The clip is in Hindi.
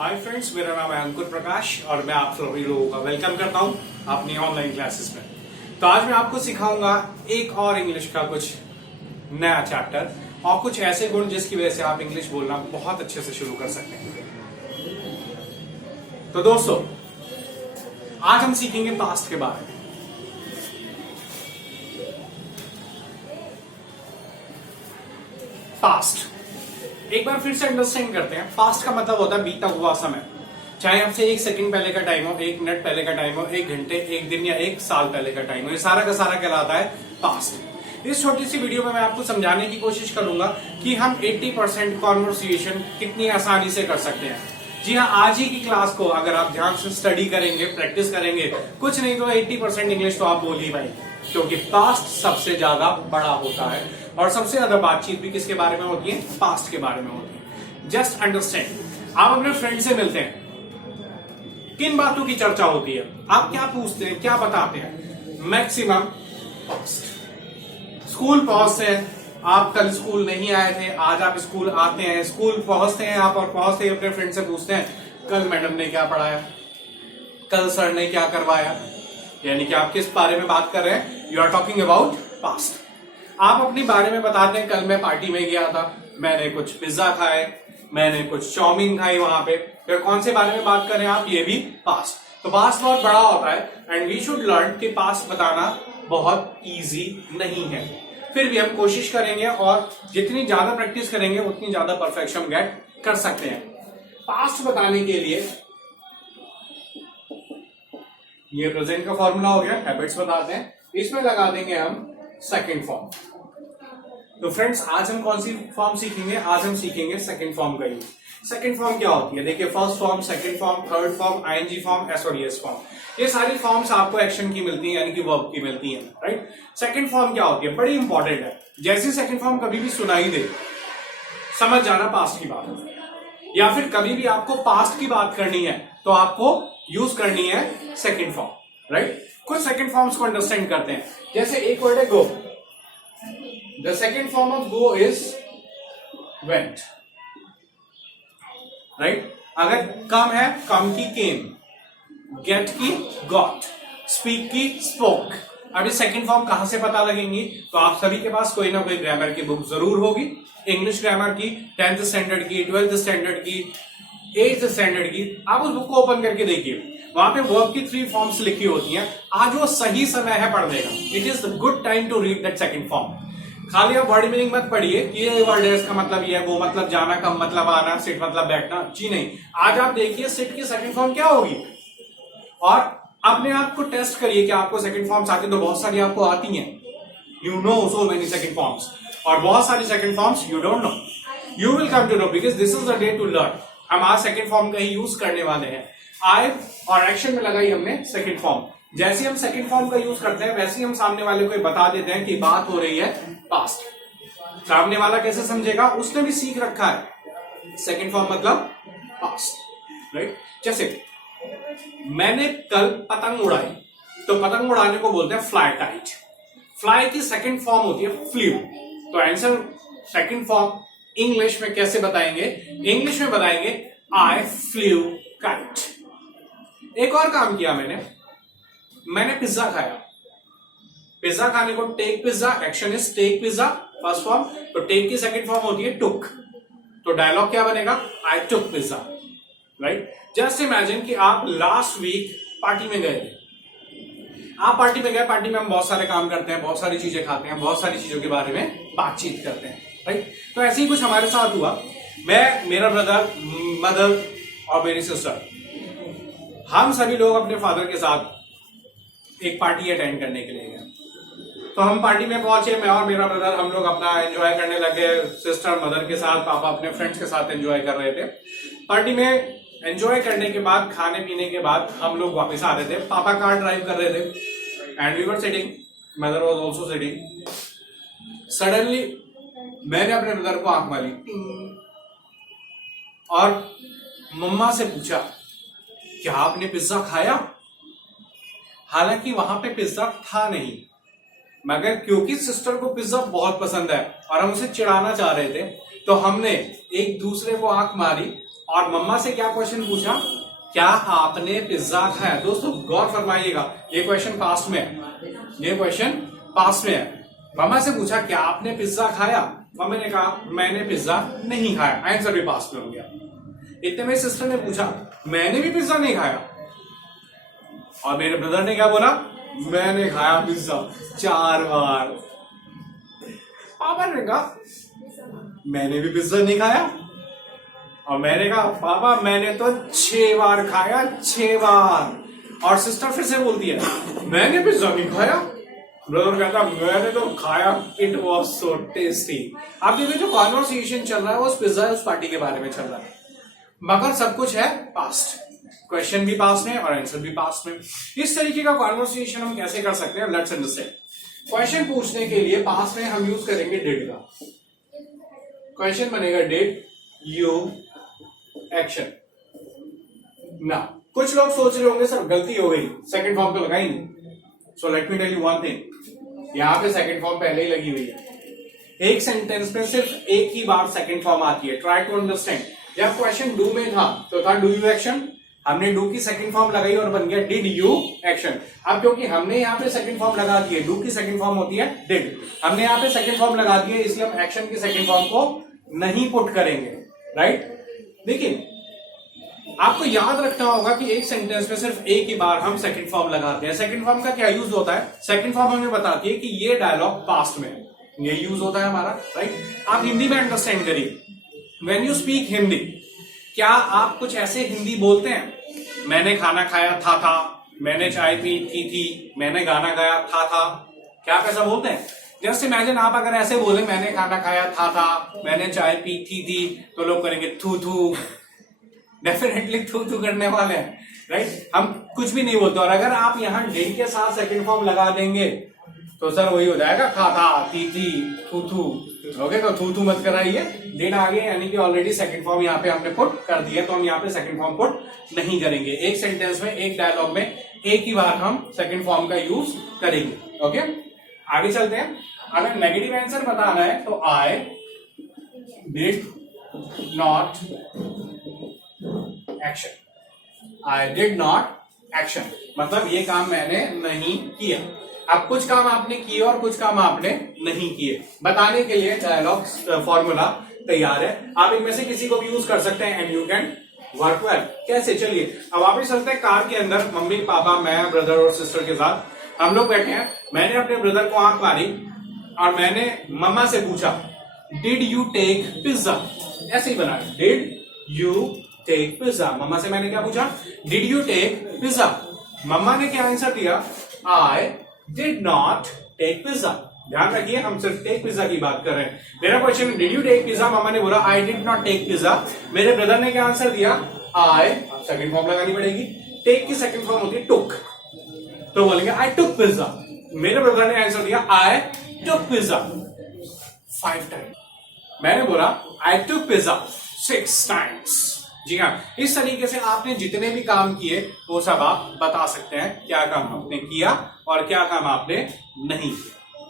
हाय फ्रेंड्स, मेरा नाम है अंकुर प्रकाश और मैं आप सभी लोगों का वेलकम करता हूं अपनी ऑनलाइन क्लासेस में। तो आज मैं आपको सिखाऊंगा एक और इंग्लिश का कुछ नया चैप्टर और कुछ ऐसे गुण जिसकी वजह से आप इंग्लिश बोलना बहुत अच्छे से शुरू कर सकते हैं। तो दोस्तों, आज हम सीखेंगे पास्ट के बारे में। पास्ट एक बार फिर से अंडरस्टैंड करते हैं। पास्ट का मतलब होता है बीता हुआ समय, चाहे आपसे एक सेकंड पहले का टाइम हो, एक मिनट पहले का टाइम हो, एक घंटे, एक दिन या एक साल पहले का टाइम हो, ये सारा का सारा कहलाता है पास्ट। इस छोटी सी वीडियो में मैं आपको समझाने की कोशिश करूंगा कि हम 80% कॉन्वर्सेशन कितनी आसानी से कर सकते हैं। जी हाँ, आज ही की क्लास को अगर आप ध्यान से स्टडी करेंगे, प्रैक्टिस करेंगे, कुछ नहीं तो 80% इंग्लिश तो आप बोल ही पाएंगे, क्योंकि पास्ट सबसे ज्यादा बड़ा होता है और सबसे ज्यादा बातचीत भी किसके बारे में होती है? पास्ट के बारे में होती है। Just understand. आप अपने फ्रेंड से मिलते हैं, किन बातों की चर्चा होती है? आप क्या पूछते हैं, क्या बताते हैं? Maximum past. स्कूल पहुंचते हैं, आप कल स्कूल नहीं आए थे, आज आप स्कूल आते हैं, स्कूल पहुंचते हैं आप और पहुंचते ही अपने फ्रेंड से पूछते हैं कल मैडम ने क्या पढ़ाया, कल सर ने क्या करवाया। यानी कि आप किस बारे में बात कर रहे हैं? You are talking about past. आप अपने बारे में बताते हैं कल मैं पार्टी में गया था, मैंने कुछ पिज्जा खाए, मैंने कुछ चाउमीन खाई वहां पे। फिर कौन से बारे में बात कर रहे हैं आप? ये भी पास्ट। तो पास्ट बहुत बड़ा होता है एंड वी शुड लर्न कि पास्ट बताना बहुत इजी नहीं है। फिर भी हम कोशिश करेंगे और जितनी ज्यादा प्रैक्टिस करेंगे उतनी ज्यादा परफेक्शन गेट कर सकते हैं। पास्ट बताने के लिए ये प्रेजेंट का फॉर्मूला हो गया, हैबिट्स बताते हैं, इसमें लगा देंगे हम सेकंड फॉर्म। तो फ्रेंड्स, आज हम कौन सी फॉर्म सीखेंगे? आज हम सीखेंगे सेकंड फॉर्म का यूज। सेकंड फॉर्म क्या होती है? देखिए, first form, second form, third form, I N G form, S और एस फॉर्म, ये सारी फॉर्म्स आपको एक्शन की मिलती है, यानी कि वर्ब की मिलती है, राइट। सेकंड फॉर्म क्या होती है? बड़ी इंपॉर्टेंट है। जैसे सेकंड फॉर्म कभी भी सुनाई दे, समझ जाना पास्ट की बात है, या फिर कभी भी आपको पास्ट की बात करनी है तो आपको यूज करनी है सेकंड फॉर्म, राइट। कुछ सेकंड फॉर्म्स को अंडरस्टैंड करते हैं। जैसे एक वर्ड है go, the second form of go is went, right. अगर कम है, कम की केम, गेट की गॉट, स्पीक की स्पोक। अब ये सेकंड फॉर्म कहां से पता लगेंगी? तो आप सभी के पास कोई ना कोई ग्रामर की बुक जरूर होगी, इंग्लिश ग्रामर की, 10th स्टैंडर्ड की, 12th स्टैंडर्ड की, 8th स्टैंडर्ड की। आप उस बुक को ओपन करके देखिए, वहां पे वर्ब की 3 फॉर्म्स लिखी होती हैं। आज वो सही समय है पढ़ने का। It is the good time to read that second form. खाली आप वर्ड मीनिंग मत पढ़िए कि ये वर्ड है, इसका मतलब ये है, वो मतलब जाना, कम मतलब आना, सिट मतलब बैठना। जी नहीं, आज आप देखिए सिट की सेकंड फॉर्म क्या होगी और अपने आप को टेस्ट करिए कि आपको सेकंड फॉर्म्स आती है। तो बहुत सारी आपको आती हैं, you know so many second forms, और बहुत सारी second forms you don't know. You will come to know because this is the day to learn. हम आज सेकंड फॉर्म का ही यूज करने वाले हैं। आई और एक्शन में लगाई हमने सेकंड फॉर्म। जैसे हम सेकंड फॉर्म का यूज करते हैं वैसे ही हम सामने वाले को बता देते हैं कि बात हो रही है पास्ट। सामने वाला कैसे समझेगा? उसने भी सीख रखा है सेकंड फॉर्म मतलब पास्ट, राइट। जैसे मैंने कल पतंग उड़ाई, तो पतंग उड़ाने को बोलते हैं फ्लाई काइट। फ्लाई की सेकंड फॉर्म होती है फ्लू। तो आंसर सेकंड फॉर्म इंग्लिश में कैसे बताएंगे? इंग्लिश में बताएंगे आई फ्लू काइट। एक और काम किया मैंने पिज्जा खाया। पिज्जा खाने को take pizza, action is take pizza, first form. तो टेक की सेकंड फॉर्म होती है टुक। तो डायलॉग क्या बनेगा? I took pizza, right. Just imagine कि आप लास्ट वीक पार्टी में गए थे। आप पार्टी में गए, पार्टी में हम बहुत सारे काम करते हैं, बहुत सारी चीजें खाते हैं, बहुत सारी चीजों के बारे में बातचीत करते हैं, राइट। तो ऐसे ही कुछ हमारे साथ हुआ। मैं, मेरा ब्रदर, मदर और मेरी सिस्टर, हम सभी लोग अपने फादर के साथ एक पार्टी अटेंड करने के लिए गए। तो हम पार्टी में पहुंचे, मैं और मेरा ब्रदर, हम लोग अपना एंजॉय करने लगे, सिस्टर मदर के साथ, पापा अपने फ्रेंड्स के साथ एंजॉय कर रहे थे। पार्टी में एंजॉय करने के बाद, खाने पीने के बाद हम लोग वापस आ रहे थे। पापा कार ड्राइव कर रहे थे and we were sitting, mother was also sitting. Suddenly मैंने अपने ब्रदर को आंख मारी और मम्मा से पूछा क्या आपने पिज्जा खाया? हालांकि वहां पे पिज्जा था नहीं, मगर क्योंकि सिस्टर को पिज्जा बहुत पसंद है और हम उसे चिढ़ाना चाह रहे थे, तो हमने एक दूसरे को आंख मारी और मम्मा से क्या क्वेश्चन पूछा, क्या आपने पिज्जा खाया। दोस्तों गौर फरमाइएगा, ये क्वेश्चन पास्ट में है, ये क्वेश्चन पास्ट में है। मम्मा से पूछा क्या आपने पिज्जा खाया, मम्मी ने कहा मैंने पिज्जा नहीं खाया, आंसर भी पास्ट में हो गया। इतने में सिस्टर ने पूछा मैंने भी पिज्जा नहीं खाया, और मेरे ब्रदर ने क्या बोला, मैंने खाया पिज्जा 4 बार। पापा ने कहा मैंने भी पिज्जा नहीं खाया, और मैंने कहा पापा मैंने तो 6 बार खाया, 6 बार। और सिस्टर फिर से बोलती है मैंने पिज्जा नहीं खाया। ब्रदर कहता मैंने तो खाया, इट वॉज सो टेस्टी। आप देखिए जो कॉन्वर्सेशन चल रहा है वो उस पिज्जा उस पार्टी के बारे में चल रहा है, मगर सब कुछ है पास्ट, क्वेश्चन भी पास्ट में और आंसर भी पास्ट में। इस तरीके का कॉन्वर्सेशन हम कैसे कर सकते हैं, लेट्स अंडरस्टैंड। क्वेश्चन पूछने के लिए पास्ट में हम यूज करेंगे डिड का। क्वेश्चन बनेगा डिड यू एक्शन। ना कुछ लोग सोच रहे होंगे सर गलती हो गई, सेकंड फॉर्म तो लगाएंगे। So let me tell you one thing, यहां पे सेकंड फॉर्म पहले ही लगी हुई है। एक सेंटेंस में सिर्फ एक ही बार सेकंड फॉर्म आती है, ट्राई टू अंडरस्टैंड। जब क्वेश्चन डू में था तो था डू यू एक्शन, हमने डू की सेकंड फॉर्म लगाई और बन गया डिड यू एक्शन। अब क्योंकि हमने यहाँ पे सेकंड फॉर्म लगा दी है, डू की सेकंड फॉर्म होती है डिड, हमने यहाँ पे सेकंड फॉर्म लगा दी है, इसलिए हम एक्शन की सेकंड फॉर्म को नहीं पुट करेंगे, राइट। देखिए आपको याद रखना होगा कि एक सेंटेंस में सिर्फ एक ही बार हम सेकंड फॉर्म लगाते हैं। सेकंड फॉर्म का क्या यूज होता है, सेकंड फॉर्म हमें बताती है कि ये डायलॉग पास्ट में है, ये यूज होता है हमारा, राइट। आप हिंदी में अंडरस्टैंड करिए, व्हेन यू स्पीक हिंदी, क्या आप कुछ ऐसे हिंदी बोलते हैं, मैंने खाना खाया था, मैंने चाय पी थी, मैंने गाना गाया था, क्या आप ऐसा बोलते हैं। जस्ट इमेजिन आप अगर ऐसे बोले मैंने खाना खाया था, मैंने चाय पी थी, तो लोग करेंगे थू थू, डेफिनेटली थू थू करने वाले हैं, राइट। हम कुछ भी नहीं बोलते। और अगर आप यहाँ डिड के साथ सेकंड फॉर्म लगा देंगे तो सर वही हो जाएगा था, थी, थू थू। ओके, तो थू थू मत कराइए, डिड आगे यानी कि ऑलरेडी सेकंड फॉर्म यहाँ पे हमने पुट कर दिया, तो हम यहाँ पे सेकंड फॉर्म पुट नहीं करेंगे। एक सेंटेंस में एक डायलॉग में एक ही बार हम सेकंड फॉर्म का यूज करेंगे। ओके, आगे चलते हैं। अगर नेगेटिव आंसर बताना है तो आई did not action, I did not action, मतलब ये काम मैंने नहीं किया। अब कुछ काम आपने किए और कुछ काम आपने नहीं किए, बताने के लिए डायलॉग फॉर्मूला तैयार है। आप इनमें से किसी को भी यूज कर सकते हैं and you can work well. कैसे, चलिए अब वापिस चलते हैं कार के अंदर। मम्मी पापा मैं ब्रदर और सिस्टर के साथ हम लोग बैठे हैं। मैंने अपने ब्रदर को आंख मारी और मैंने मम्मा से पूछा डिड यू टेक पिज्जा, ऐसे ही बना, डिड यू टेक पिज्जा। मम्मा से मैंने क्या पूछा, डिड यू टेक पिज्जा। मम्मा ने क्या आंसर दिया, I did not take pizza. ध्यान रखिए हम सिर्फ टेक पिज्जा की बात कर रहे हैं। मेरा question did you take pizza, मम्मा ने बोला I did not take pizza. मेरे ब्रदर ने क्या आंसर दिया, आई, सेकंड फॉर्म लगानी पड़ेगी, टेक की सेकंड फॉर्म होती है टुक, तो बोलेंगे आई टुक पिज्जा। मेरे ब्रदर ने आंसर दिया आई टुक पिज्जा 5 टाइम्स। मैंने बोला आई टुक पिज्जा 6 टाइम्स। जी हाँ, इस तरीके से आपने जितने भी काम किए वो सब आप बता सकते हैं, क्या काम आपने किया और क्या काम आपने नहीं किया।